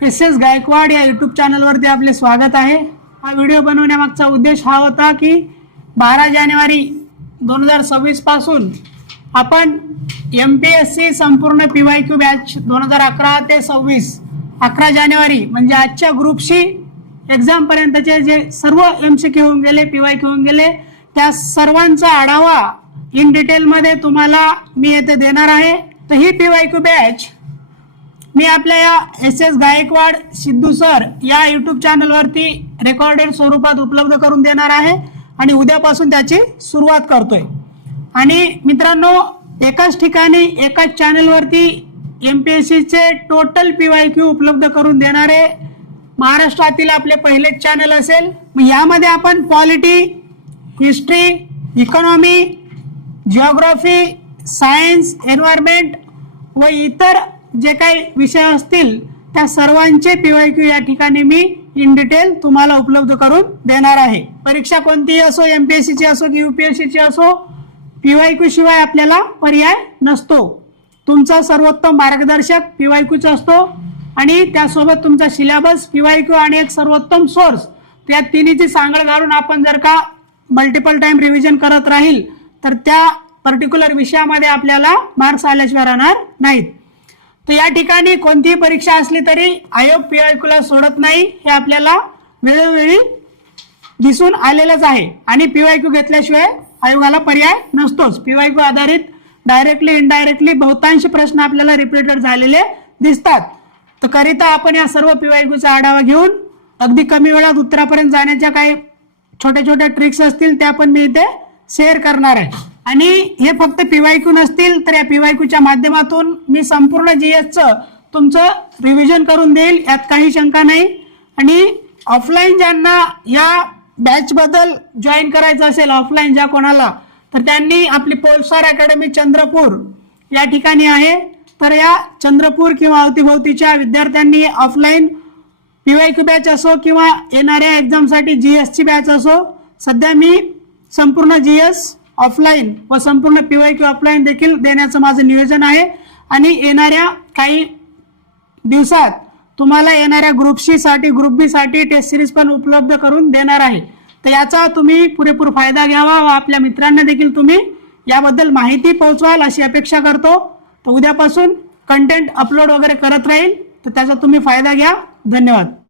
S Gaikwad या YouTube चॅनलवरती आपले स्वागत आहे। हा व्हिडिओ बनवण्यामागचा उद्देश हा होता की 12 जानेवारी 2026 पासून आपण MPSC संपूर्ण PYQ बॅच 2011 ते 26 11 जानेवारी म्हणजे आजच्या ग्रुप सी एग्जाम पर्यंतचे जे सर्व MCQ होऊन गेले, PYQ होऊन गेले, त्या सर्वांचा आढावा इन डिटेल मध्ये तुम्हाला मी येथे देणार आहे। तर ही PYQ बॅच मी आपल्या या SS गायकवाड सिद्धू सर या यूट्यूब चॅनलवरती रेकॉर्डेड स्वरूपात उपलब्ध करून देणार आहे आणि उद्यापासून त्याची सुरुवात करतोय। आणि मित्रांनो, एकाच ठिकाणी एकाच चॅनलवरती MPSC चे टोटल PYQ उपलब्ध करून देणारे महाराष्ट्रातील आपले पहिले चॅनल असेल। यामध्ये आपण polity, history, economy, geography, science, environment व इतर जे काही विषय असतील त्या सर्वांचे PYQ या ठिकाणी मी इन डिटेल तुम्हाला उपलब्ध करून देणार आहे। परीक्षा कोणतीही असो, MPSC ची असो की UPSC ची असो, PYQ शिवाय आपल्याला पर्याय नसतो। तुमचा सर्वोत्तम मार्गदर्शक PYQ चा असतो आणि त्यासोबत तुमचा सिलेबस, PYQ आणि एक सर्वोत्तम सोर्स, त्या तिन्हीची सांगड घालून आपण जर का मल्टिपल टाइम रिव्हिजन करत राहील तर त्या पर्टिक्युलर विषयामध्ये आपल्याला मार्क्स आल्याशिवाय राहणार नाहीत। तर या ठिकाणी कोणतीही परीक्षा असली तरी आयोग PYQ ला सोडत नाही, हे आपल्याला वेळोवेळी दिसून आलेलंच आहे आणि PYQ घेतल्याशिवाय आयोगाला पर्याय नसतोच। PYQ आधारित डायरेक्टली इनडायरेक्टली बहुतांश प्रश्न आपल्याला रिपीटेड झालेले दिसतात। तर करिता आपण या सर्व PYQ चा आढावा घेऊन अगदी कमी वेळात उत्तरापर्यंत जाण्याच्या काही छोट्या छोट्या ट्रिक्स असतील त्या पण मी इथे शेअर करणार आहे। आणि हे फक्त PYQ नसतील तर या PYQ च्या माध्यमातून मी संपूर्ण GS चं तुमचं रिव्हिजन करून देईल, यात काही शंका नाही। आणि ऑफलाईन ज्यांना या बॅच बद्दल जॉईन करायचं असेल, ऑफलाईन ज्या कोणाला, तर त्यांनी आपली पोलस्टार अकॅडमी चंद्रपूर या ठिकाणी आहे। तर या चंद्रपूर किंवा अवतीभोवतीच्या विद्यार्थ्यांनी ऑफलाईन PYQ बॅच असो किंवा येणाऱ्या एक्झामसाठी GS ची बॅच असो, सध्या मी संपूर्ण GS ऑफलाईन व संपूर्ण PYQ ऑफलाईन देखील देण्याचं माझं नियोजन आहे। आणि येणाऱ्या काही दिवसात तुम्हाला येणाऱ्या ग्रुप सी साठी, ग्रुप बी साठी टेस्ट सिरीज पण उपलब्ध करून देणार आहे। तर याचा तुम्ही पुरेपूर फायदा घ्यावा व आपल्या मित्रांना देखील तुम्ही याबद्दल माहिती पोहोचवाल अशी अपेक्षा करतो। तर उद्यापासून कंटेंट अपलोड वगैरे करत राहील, तर त्याचा तुम्ही फायदा घ्या। धन्यवाद।